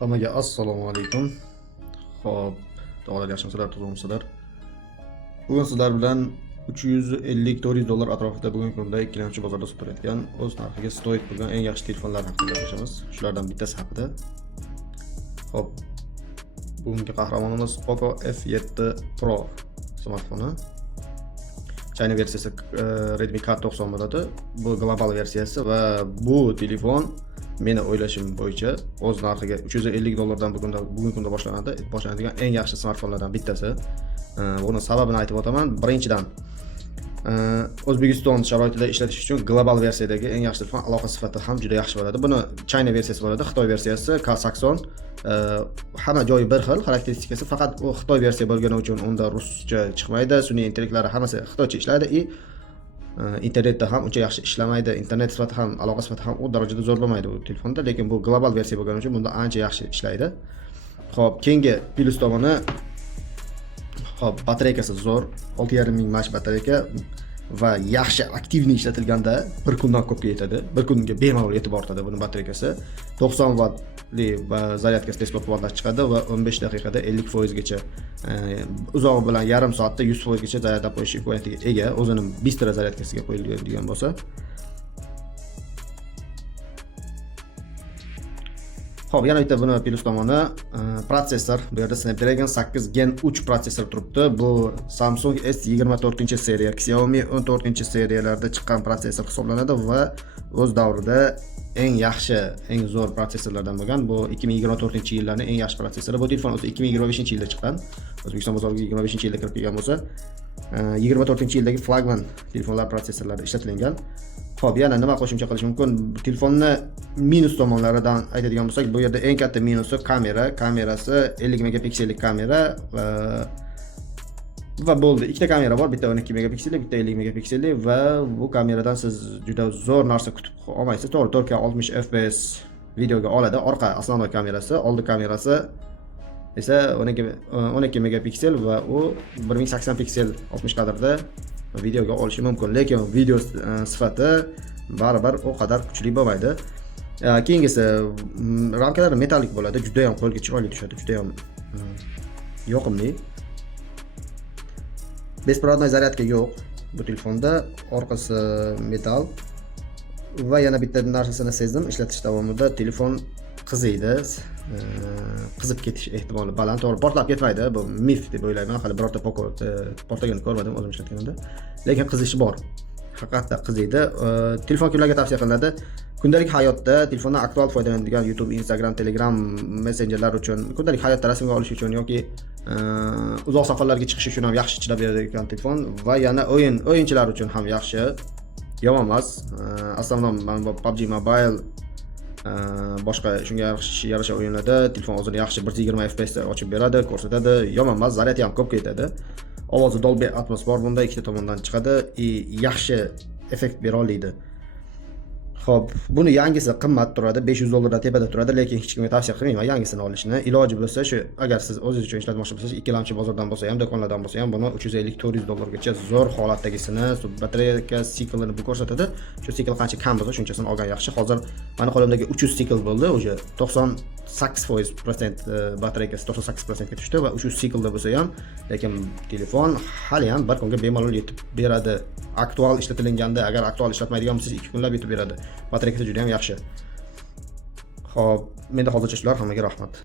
Hammaga assalomu alaykum. Xo'p, tog'lar yaxshimisizlar, to'g'rimisizlar? Bugun sizlar bilan 350-400 dollar atrofida bugungi kunda ikkilamchi bozorda sotilayotgan o'z narxiga stoik bo'lgan eng yaxshi telefonlar haqida gaplashamiz. Shulardan bittasi haqida. Xo'p, bugungi qahramonimiz Poco F7 Pro smartfoni. China versiyasi Redmi K90 bo'ladi. Bu global versiyasi va bu telefon meni o'ylashim bo'yicha o'z narxiga 350 dollardan bugungi kunda boshlanadigan eng yaxshi smartfonlardan bittasi. Buni sababini aytib o'taman. Birinchidan, O'zbekiston sharoitida ishlatish uchun global versiyadagi eng yaxshi telefon aloqa sifati ham juda yaxshi bo'ladi. Buni China versiyasi bo'ladi, Xitoy versiyasi K90. Hamma joyi bir xil, xarakteristikasi faqat u Xitoy versiya bo'lgani uchun unda ruscha chiqmaydi, sun'iy intelлекtlari hammasi xitoycha ishlaydi internetda ham uncha yaxshi ishlamaydi, internet sifati ham, aloqa sifati ham u darajada zo'r bo'lmaydi bu telefonda, lekin bu global versiya bo'lgani uchun bunda ancha yaxshi ishlaydi. Xo'p, keyingi plus tomoni, xo'p, batareykasi zo'r, 6,5 ming mAh batareyka va yaxshi aktivni ishlatilganda bir kundan ko'pga yetadi. Bir kunga bemalol yetib ortadi buni batareykasi. 90 wattli va zaryadkasi tezkor quvvatlash chiqadi va 15 daqiqada 50% gacha, uzog'i bilan yarim soatda 100% gacha zaryadlab qo'yish imkoniyatiga ega. O'zining bistro zaryadkasiga qo'yilgan bo'lsa. Xo'p, yana bitta buni plus tomoni, protsessor. Bu yerda Snapdragon 8 Gen 3 protsessor turibdi. Bu Samsung S24-seriya, Xiaomi 14-seriyalarda chiqqan protsessor hisoblanadi va o'z davrida eng yaxshi, eng zo'r protsessorlardan bo'lgan. Bu 2024-yillarning eng yaxshi protsessori. Bu telefon o'zi 2025-yilda chiqqan. O'zbekiston bozoriga 25-yilda kirib kelgan bo'lsa, 24-yildagi flagman telefonlar protsessorlari ishlatilgan. Xo'p, yana nima qo'shimcha qilish mumkin? Telefonni minus tomonlaridan aytadigan bo'lsak, bu yerda eng katta minusi kamera. Kamerasi 50 megapiksellik kamera va bo'ldi. Ikkita kamera bor, bitta 12 megapiksellik, bitta 50 megapiksellik va bu kameradan siz juda zo'r narsa kutib olmaysiz. To'g'ri, 4K 60 fps videoga oladi. Orqa asosiy kamerasi, oldi kamerasi esa 12 megapiksel va u 1080 piksel 60 kadrda videoga olishi mumkin, lekin video sifati baribir u qadar kuchli bo'lmaydi. Keyingisi, ramkalari metallik bo'ladi, juda ham qo'lga chiroyli tushadi, juda ham yoqimli. Bespirodnoy zaryadka yo'q bu telefonda, orqasi metal va yana bitta narsasini sezdim, ishlatish davomida telefon qiziydi, qizib ketish ehtimoli baland. To'g'ri, portlab ketmaydi, bu mif deb o'ylayman. Hali birorta Poco portlaganini ko'rmadim o'zim ishlatganimda, lekin qizishi bor. Haqiqatda qiziydi. Telefon kimlarga tavsiya qilinadi? Kundalik hayotda telefondan aktual foydalanadigan YouTube, Instagram, Telegram messenjerlar uchun, kundalik hayotda rasmga olish uchun yoki uzoq safarlarga chiqish uchun ham yaxshi chidab beradigan telefon va yana o'yinchilar uchun ham yaxshi, yomon emas. Asosan mana PUBG Mobile boshqa shunga yarasha o'yinlarda telefon o'zini yaxshi 120 fps ochib beradi, ko'rsatadi, yomon emas, zaryadi ham ko'p ketadi. Ovozi Dolby Atmos bor bunda, ikkita tomondan chiqadi, yaxshi effekt bera oladi. Xo'p, buni yangisi qimmat turadi, 500 dollardan tepada turadi, lekin hech kimga tavsiya qilmayman yangisini olishni. Iloji bo'lsa shu, agar siz o'zingiz uchun ishlatmoqchi bo'lsangiz, ikkilamchi bozordan bo'lsa ham, do'konlardan bo'lsa ham, buni 350-400 dollargacha zo'r holatdagisini, batareyka siklini bu ko'rsatadi. Shu sikl qancha kam bo'lsa, shunchasini olgan yaxshi. Hozir meni qo'limdagi 300 sikl bo'ldi, o'sha 98% batareykasi 98% ga tushdi va 300 siklda bo'lsa ham, lekin telefon hali ham bir kunga bemalol yetib beradi. Aktual ishlatilganda, agar aktual ishlatmaydigan bo'lsangiz 2 kunlab yetib beradi. Batareykasi juda ham yaxshi. Xo'p, menda hozircha shular, hammaga rahmat.